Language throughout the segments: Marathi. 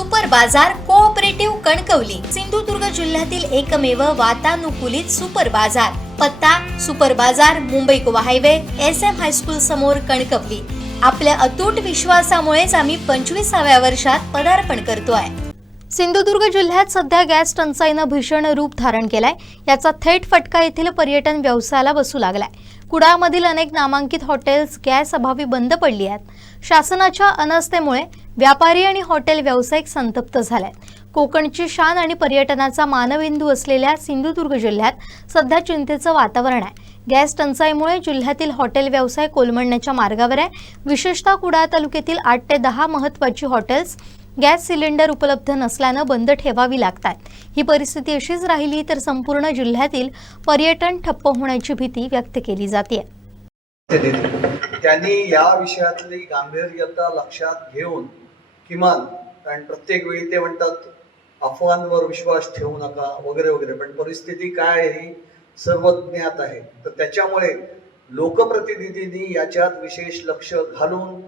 सुपर बाजार कोऑपरेटिव्ह कणकवली सिंधुदुर्ग जिल्ह्यातील एकमेव वातानुकूलित सुपर बाजार। पत्ता सुपर बाजार Mumbai Goa highway SM high school समोर कणकवली। आपल्या अतूट विश्वासामुळेच आम्ही 25व्या वर्षात पदार्पण करतोय। सिंधुदुर्ग जिल्ह्यात सध्या गॅस टंचाईने भीषण रूप धारण केलाय। याचा थेट फटका येथील पर्यटन व्यवसायाला बसू लागलाय। कुडाळमधील अनेक नामांकित हॉटेल्स गॅस अभावी बंद पडली आहेत। शासनाच्या अनास्थेमुळे व्यापारी आणि हॉटेल व्यावसायिक संतप्त झालेत। कोकणची शान आणि पर्यटनाचा मानबिंदू असलेल्या सिंधुदुर्ग जिल्ह्यात सध्या चिंतेचं वातावरण आहे। गॅस टंचाईमुळे जिल्ह्यातील हॉटेल व्यवसाय कोलमडण्याच्या मार्गावर आहे। विशेषतः कुडाळ तालुक्यातील 8 ते 10 महत्त्वाची हॉटेल्स गॅस सिलेंडर उपलब्ध नसल्याने बंद ठेवावी लागतात। ही परिस्थिती अशीच राहिली तर संपूर्ण जिल्ह्यातील पर्यटन ठप्प होण्याची भीती व्यक्त केली जाते। त्यांनी या विषयातली गांभीर्यता लक्षात घेऊन किमान, कारण प्रत्येक वेळी ते म्हणतात अफवांवर विश्वास ठेवू नका वगैरे वगैरे, पण परिस्थिती काय आहे ही सर्व ज्ञात आहे। तर त्याच्यामुळे लोकप्रतिनिधींनी याच्यात विशेष लक्ष घालून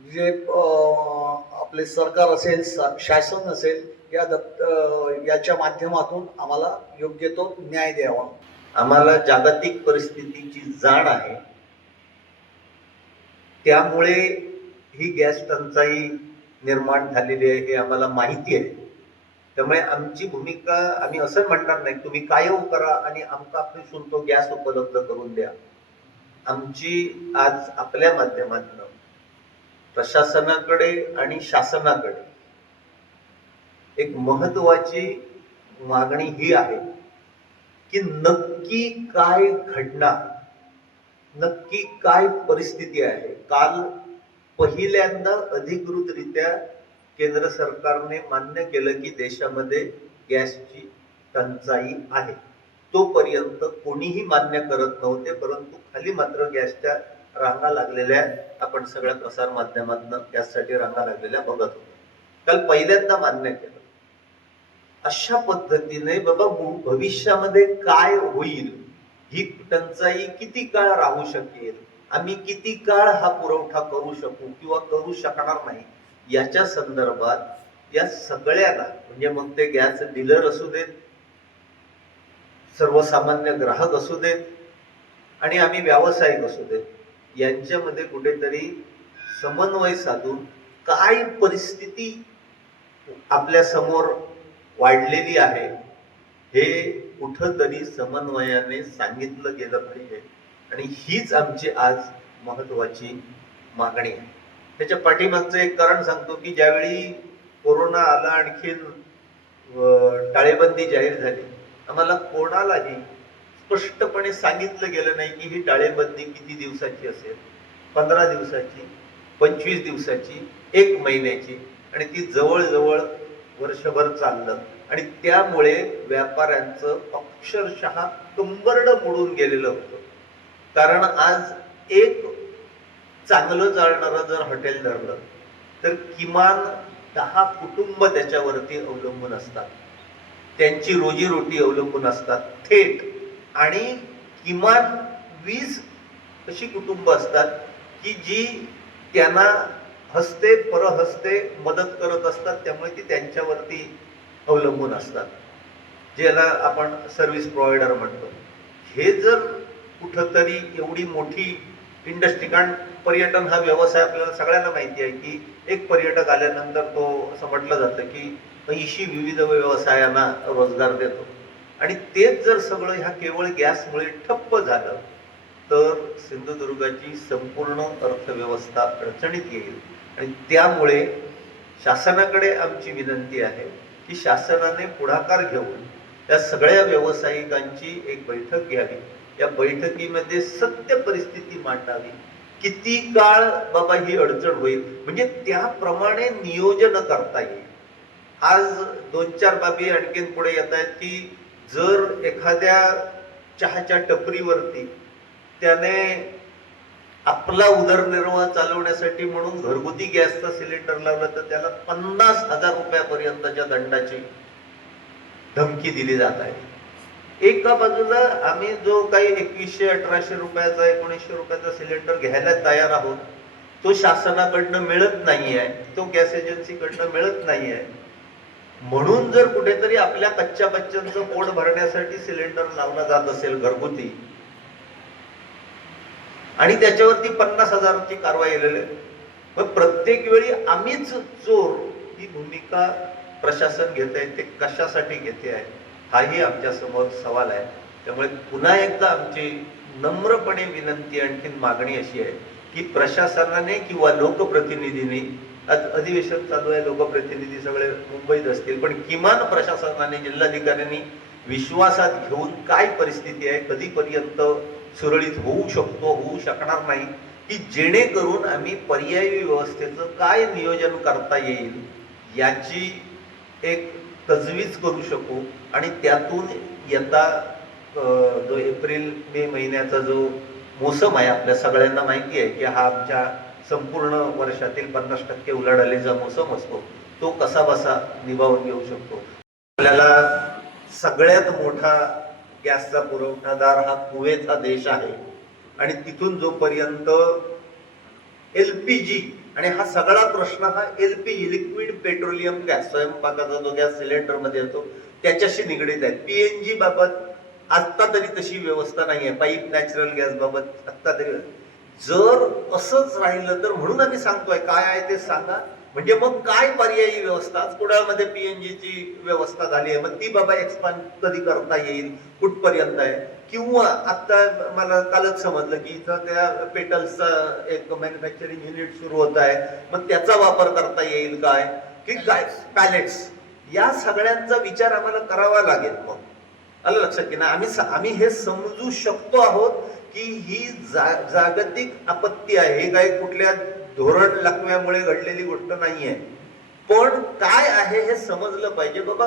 जे आपले सरकार असेल, शासन असेल, याच्या माध्यमातून आम्हाला योग्य तो न्याय द्यावा। आम्हाला जागतिक परिस्थितीची जाण आहे, त्यामुळे ही गॅस टंचाई निर्माण झालेली आहे हे आम्हाला माहिती आहे। त्यामुळे आमची भूमिका, आम्ही असं म्हणणार नाही तुम्ही कायव करा आणि आमका आपली तो गॅस उपलब्ध करून द्या। आमची आज आपल्या माध्यमातून प्रशासनाकडे आणि शासनाकडे एक महत्वाची मागणी ही आहे की नक्की काय घडणार, नक्की काय परिस्थिती आहे। काल पहिल्यांदा अधिकृतरित्या केंद्र सरकारने मान्य केलं की देशामध्ये गॅसची टंचाई आहे। तोपर्यंत कोणीही मान्य करत नव्हते, परंतु खाली मात्र गॅसच्या रांगा लागलेल्या आपण सगळ्या प्रसार माध्यमातून गॅससाठी रांगा लागलेल्या बघत होतो। काल पहिल्यांदा मान्य केलं। अशा पद्धतीने बाबा भविष्यामध्ये काय होईल, ही टंचाई किती काळ राहू शकेल, आम्ही किती काळ हा पुरवठा करू शकू किंवा करू शकणार नाही, याच्या संदर्भात या सगळ्याला, म्हणजे मग ते गॅस डीलर असू देत, सर्वसामान्य ग्राहक असू देत आणि आम्ही व्यावसायिक असू देत, यांच्यामध्ये कुठेतरी समन्वय साधून काय परिस्थिती आपल्या समोर वाढलेली आहे हे कुठंतरी समन्वयाने सांगितलं गेलं पाहिजे। आणि हीच आमची आज महत्वाची मागणी आहे। त्याच्या पाठीमागचं एक कारण सांगतो की ज्यावेळी कोरोना आला, आणखीन टाळेबंदी जाहीर झाली, आम्हाला कोणालाही स्पष्टपणे सांगितलं गेलं नाही की ही टाळेबंदी किती दिवसाची असेल, 15 दिवसाची, 25 दिवसाची, 1 महिन्याची, आणि ती जवळजवळ वर्षभर चाललं। आणि त्यामुळे व्यापाऱ्यांचं अक्षरशः कंबरड मोडून गेलेलं होतं। कारण आज एक चांगलं चालणारं जर हॉटेल धरलं तर किमान 10 कुटुंब त्याच्यावरती अवलंबून असतात, त्यांची रोजीरोटी अवलंबून असतात थेट, आणि किमान 20 अशी कुटुंब असतात की जी त्यांना हस्ते परहस्ते मदत करत असतात। त्यामुळे ती त्यांच्यावरती अवलंबून असतात, ज्याला आपण सर्व्हिस प्रोव्हायडर म्हणतो। हे जर कुठंतरी एवढी मोठी इंडस्ट्री, कारण पर्यटन हा व्यवसाय आपल्याला सगळ्यांना माहिती आहे की एक पर्यटक आल्यानंतर तो असं म्हटलं जातं की 80 विविध व्यवसायांना रोजगार देतो, आणि तेच जर सगळं ह्या केवळ गॅसमुळे ठप्प झालं तर सिंधुदुर्गाची संपूर्ण अर्थव्यवस्था अडचणीत येईल। आणि त्यामुळे शासनाकडे आमची विनंती आहे की शासनाने पुढाकार घेऊन या सगळ्या व्यावसायिकांची एक बैठक घ्यावी। या बैठकीमध्ये सत्य परिस्थिती मांडावी, किती काळ बाबा ही अडचण होईल, म्हणजे त्याप्रमाणे नियोजन करता येईल। आज 2-4 बाबी आणखीन पुढे येत आहेत की जर एखाद्या चहाच्या टपरीवरती त्याने आपला उदरनिर्वाह चालवण्यासाठी म्हणून घरगुती गॅसचा सिलेंडर लावला तर त्याला 50,000 रुपयापर्यंतच्या दंडाची धमकी दिली जात आहे। एका बाजूला आम्ही जो काही 2100-1800 रुपयाचा 1900 रुपयाचा सिलेंडर घ्यायला तयार आहोत, तो शासनाकडनं मिळत नाहीये, तो गॅस एजन्सीकडनं मिळत नाहीये. म्हणून जर कुठेतरी आपल्या कच्च्या बच्चांचं पोट भरण्यासाठी सिलेंडर लावला जात असेल घरगुती आणि त्याच्यावरती 50,000ची कारवाई केलेली आहे, मग प्रत्येक वेळी आम्हीच चोर ही भूमिका प्रशासन घेत आहे, ते कशासाठी घेते आहे हाही आमच्या समोर सवाल आहे. त्यामुळे पुन्हा एकदा आमची नम्रपणे विनंती आणखीन मागणी अशी आहे की प्रशासनाने किंवा लोकप्रतिनिधींनी, आज अधिवेशन चालू आहे, लोकप्रतिनिधी सगळे मुंबईत असतील, पण किमान प्रशासनाने, जिल्हाधिकाऱ्यांनी विश्वासात घेऊन काय परिस्थिती आहे, कधीपर्यंत सुरळीत होऊ शकतो, होऊ शकणार नाही, की जेणेकरून आम्ही पर्यायी व्यवस्थेचं काय नियोजन करता येईल याची एक तजवीज करू शकू आणि त्यातून येता जो एप्रिल मे महिन्याचा जो मोसम आहे, आपल्या सगळ्यांना माहिती आहे की हा आमच्या संपूर्ण वर्षातील 50% उलाढालीचा मोसम असतो, तो कसा बसा निभावून घेऊ शकतो. आपल्याला सगळ्यात मोठा गॅसचा पुरवठादार हा कुवेतचा देश आहे आणि तिथून जोपर्यंत LPG, आणि हा सगळा प्रश्न हा LPG लिक्विड पेट्रोलियम गॅस, स्वयंपाकाचा जो गॅस सिलेंडर मध्ये येतो त्याच्याशी निगडीत आहे. PNG बाबत आता तरी तशी व्यवस्था नाहीये, पाईप नॅचरल गॅस बाबत आता तरी. जर असंच राहिलं तर, म्हणून आम्ही सांगतोय काय आहे ते सांगा, म्हणजे मग काय पर्यायी व्यवस्था. आज कुडाळमध्ये PNG ची व्यवस्था झाली आहे, मग ती बाबा एक्सपांड कधी करता येईल, कुठपर्यंत आहे. किंवा आता मला कालच समजलं की इथं त्या पेटल्सचं एक मॅन्युफॅक्चरिंग युनिट सुरू होत आहे, मग त्याचा वापर करता येईल काय, की काय पॅलेट्स, या सगळ्यांचा विचार आम्हाला करावा लागेल. मग आलं लक्षात की नाही, आम्ही हे समजू शकतो आहोत की ही जागतिक आपत्ती आहे, हे काही कुठल्या धोरण लाखव्यामुळे घडलेली गोष्ट नाहीये, पण काय आहे हे समजलं पाहिजे. बाबा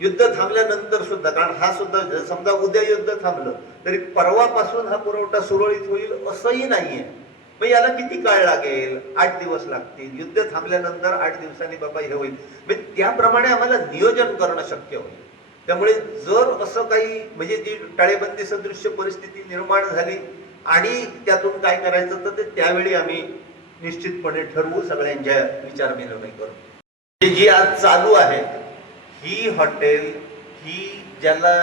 युद्ध थांबल्यानंतर सुद्धा, कारण हा सुद्धा समजा उद्या युद्ध थांबलं तरी परवापासून हा पुरवठा सुरळीत होईल असंही नाहीये. मग याला किती काळ लागेल, 8 दिवस लागतील. युद्ध थांबल्यानंतर 8 दिवसांनी बाबा हे होईल, मग त्याप्रमाणे आम्हाला नियोजन करणं शक्य होईल. त्यामुळे जर असं काही म्हणजे जी टाळेबंदी सदृश्य परिस्थिती निर्माण झाली आणि त्यातून काय करायचं तर ते त्यावेळी आम्ही निश्चितपणे ठरवू, सगळ्यांच्या विचार विनिमय करू. जी आज चालू आहे ही हॉटेल, ही ज्याला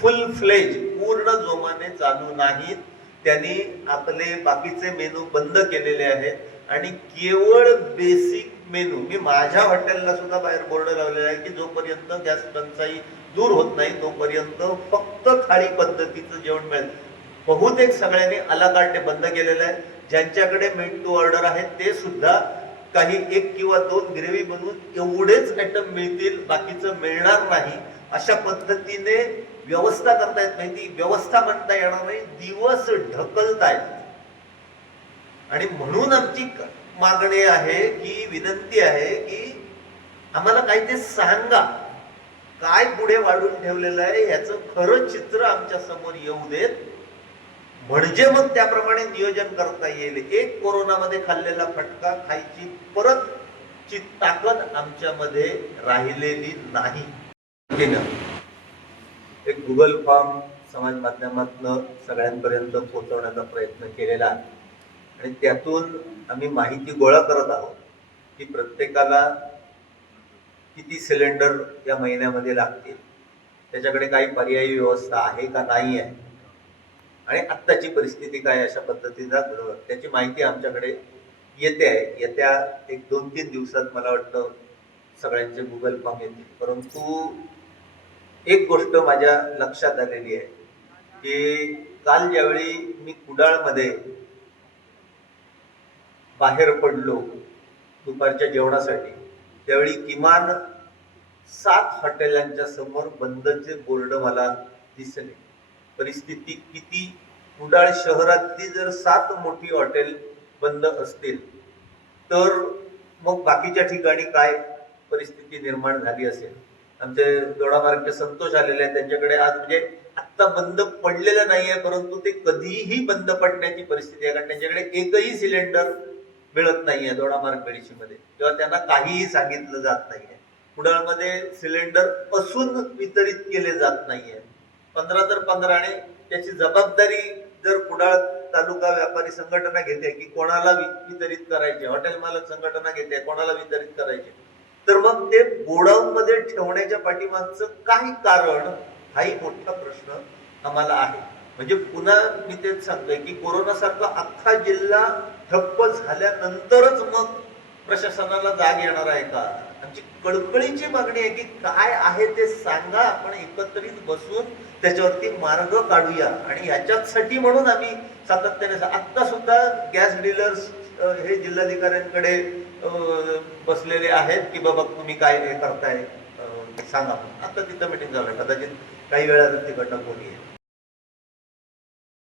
फुल फ्लेज पूर्ण जोमाने चालू नाहीत, त्यांनी आपले बाकीचे मेनू बंद केलेले आहेत आणि केवळ बेसिक मेनू, मी माझ्या हॉटेलला सुद्धा बाहेर बोर्ड लावलेला आहे की जोपर्यंत गॅस टंचाई दूर होत नाही तोपर्यंत फक्त थाळी पद्धतीचं जेवण मिळेल. बहुतेक सगळ्यांनी अला कार्टे बंद केलेलं आहे. ज्यांच्याकडे मेड टू ऑर्डर आहे ते सुद्धा काही 1 किंवा 2 ग्रेव्ही बनवून एवढेच आयटम मिळतील, बाकीचं मिळणार नाही, अशा पद्धतीने व्यवस्था करतायत. नाही ती व्यवस्था म्हणता येणार नाही, दिवस ढकलतायत. आणि म्हणून आमची मागणी आहे की, विनंती आहे की आम्हाला काही ते सांगा, काय पुढे वाढून ठेवलेलं आहे ह्याचं खरं चित्र आमच्या समोर येऊ देत, म्हणजे मग त्याप्रमाणे नियोजन करता येईल. एक कोरोनामध्ये खाल्लेला फटका खायची परत ची ताकद आमच्यामध्ये राहिलेली नाही. एक गुगल फॉर्म समाज माध्यमातून सगळ्यांपर्यंत पोहोचवण्याचा प्रयत्न केलेला आहे आणि त्यातून आम्ही माहिती गोळा करत आहोत की प्रत्येकाला किती सिलेंडर या महिन्यामध्ये लागतील, त्याच्याकडे काही पर्यायी व्यवस्था आहे का नाही आहे आणि आत्ताची परिस्थिती काय, अशा पद्धतीचा त्याची माहिती आमच्याकडे येते आहे. येत्या 1-2-3 दिवसात मला वाटतं सगळ्यांचे गुगल फॉर्म येतील. परंतु एक गोष्ट माझ्या लक्षात आलेली आहे की काल ज्यावेळी मी कुडाळमध्ये बाहेर पडलो दुपारच्या जेवणासाठी, त्यावेळी किमान 7 हॉटेलांच्या समोर बंदचे बोर्ड मला दिसले. परिस्थिती किती, कुडाळ शहरातली जर 7 मोठी हॉटेल बंद असतील तर मग बाकीच्या ठिकाणी काय परिस्थिती निर्माण झाली असेल. आमचे दोडामार्गचे संतोष आलेले आहेत, त्यांच्याकडे आज म्हणजे आत्ता बंद पडलेलं नाहीये, परंतु ते कधीही बंद पडण्याची परिस्थिती आहे, कारण त्यांच्याकडे एकही सिलेंडर मिळत नाहीये दोडामार्ग बेडशीमध्ये, किंवा त्यांना काहीही सांगितलं जात नाहीये. कुडाळमध्ये सिलेंडर असून वितरित केले जात नाहीये. 15 तर 15, आणि त्याची जबाबदारी जर कुडाळ तालुका व्यापारी संघटना घेते की कोणाला वितरित करायचे, हॉटेल मालक संघटना घेते कोणाला वितरित करायचे, तर मग ते गोडाऊन मध्ये ठेवण्याच्या पाठीमागचं काही कारण हाही मोठा प्रश्न आम्हाला आहे. म्हणजे पुन्हा मी तेच सांगतोय की कोरोना सारखा अख्खा जिल्हा ठप्प झाल्यानंतरच मग प्रशासनाला जाग येणार आहे का? आमची कळकळीची मागणी आहे की काय आहे ते सांगा, आपण एकत्रित बसून त्याच्यावरती मार्ग काढूया. आणि याच्यासाठी म्हणून आम्ही सातत्याने आता सुद्धा गॅस डीलर्स हे जिल्हाधिकाऱ्यांकडे बसलेले आहेत की बाबा तुम्ही काय हे करताय सांगा. आता तिथं मिटिंग झालं, कदाचित काही वेळात तिकडनं कोणी आहे.